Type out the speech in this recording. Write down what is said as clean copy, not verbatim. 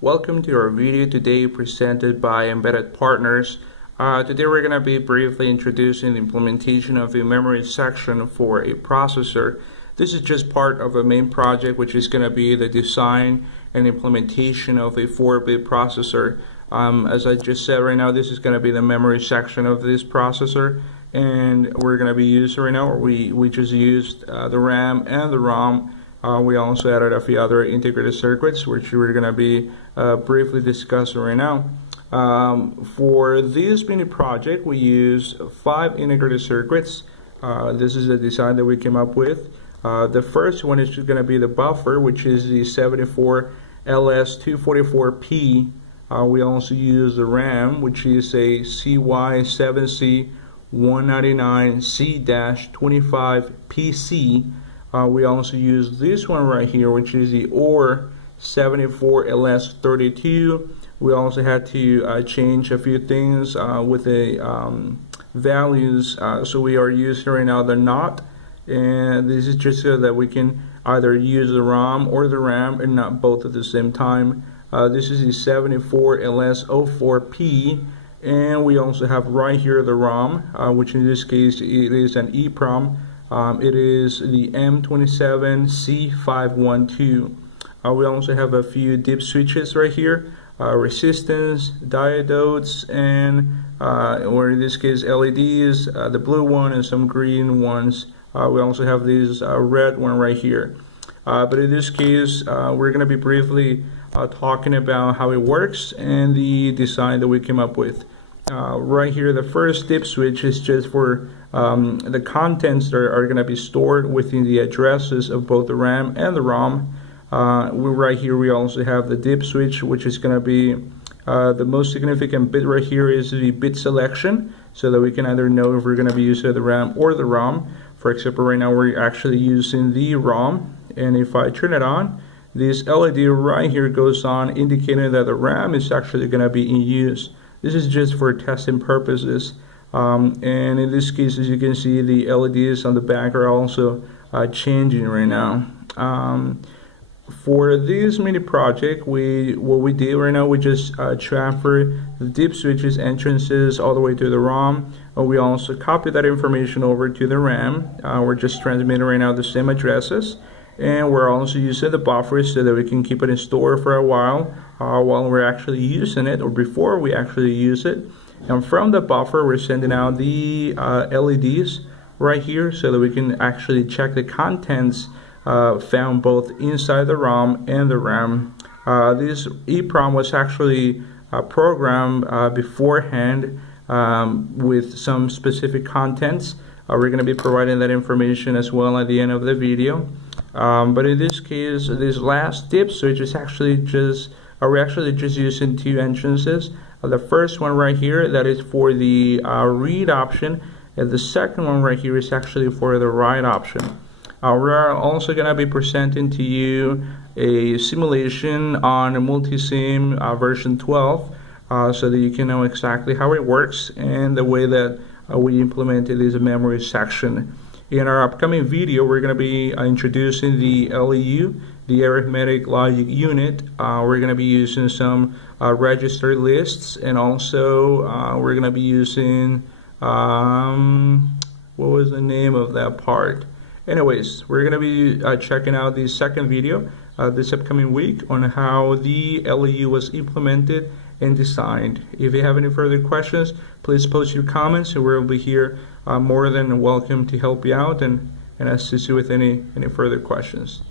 Welcome to our video today presented by Embedded Partners. Today we're going to be briefly introducing the implementation of a memory section for a processor. This is just part of a main project, which is going to be the design and implementation of a 4-bit processor. As I just said right now, this is going to be the memory section of this processor, and we're going to be using right now, we just used the RAM and the ROM. We also added a few other integrated circuits, which we're going to be briefly discussing right now. For this mini project, we use 5 integrated circuits. This is the design that we came up with. The first one is going to be the buffer, which is the 74LS244P. We also use the RAM, which is a CY7C199C-25PC. We also use this one right here, which is the OR 74LS32. We also had to change a few things with the values. So we are using right now the NOT, and this is just so that we can either use the ROM or the RAM and not both at the same time. This is the 74LS04P, and we also have right here the ROM, which in this case it is an EEPROM. It is the M27C512. We also have a few dip switches right here, resistance, diodes, and or in this case LEDs, the blue one and some green ones. We also have this red one right here. But in this case, we're going to be briefly talking about how it works and the design that we came up with. Right here, the first dip switch is just for the contents that are going to be stored within the addresses of both the RAM and the ROM. Right here we also have the dip switch, which is going to be the most significant bit right here is the bit selection, so that we can either know if we're going to be using the RAM or the ROM. For example, right now we're actually using the ROM, and if I turn it on, this LED right here goes on, indicating that the RAM is actually going to be in use. This is just for testing purposes. And in this case, as you can see, the LEDs on the back are also changing right now. For this mini project, what we did right now, we just transfer the dip switches entrances all the way to the ROM. We also copy that information over to the RAM. We're just transmitting right now the same addresses, and we're also using the buffer so that we can keep it in store for a while we're actually using it, or before we actually use it. And from the buffer, we're sending out the LEDs right here so that we can actually check the contents found both inside the ROM and the RAM. This EEPROM was actually programmed beforehand with some specific contents. We're going to be providing that information as well at the end of the video. But in this case, this last dip switch is actually just we're actually just using 2 entrances. The first one right here, that is for the read option, and the second one right here is actually for the write option. We're also going to be presenting to you a simulation on a multisim version 12, so that you can know exactly how it works and the way that we implemented this memory section. In our upcoming video, we're going to be introducing the LEU, the arithmetic logic unit. We're going to be using some register lists, and also we're going to be using what was the name of that part? Anyways, we're going to be checking out the second video this upcoming week on how the LEU was implemented and designed. If you have any further questions, please post your comments, and we'll be here more than welcome to help you out and assist you with any further questions.